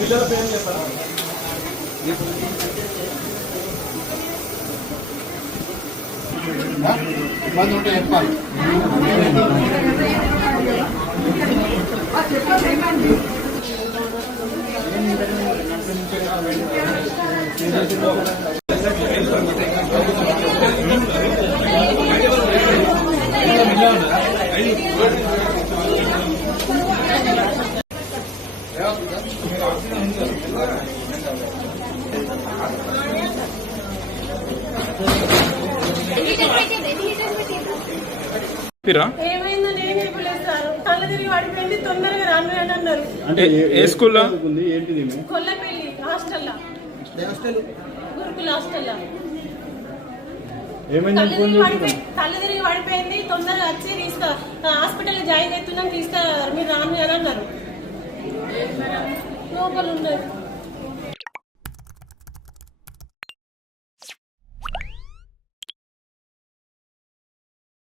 పిల్లల పేరు చెప్పారా? ఇబ్బంది ఉంటే చెప్పాలి. ఏమైందో నేను చెప్పలేదు సార్. కళ్ళ తిరిగి పడిపోయింది, తొందరగా రాను అని అన్నారు. అంటే ఏ స్కూల్లో? కొల్లపల్లి హాస్టల్లో, గురుకుల హాస్టల్లో. కళ్ళు తిరిగి పడిపోయింది, తొందరగా వచ్చి హాస్పిటల్ జాయిన్ అవుతున్నాం, మీరు రాను అని అన్నారు. లోపల ఉండదు.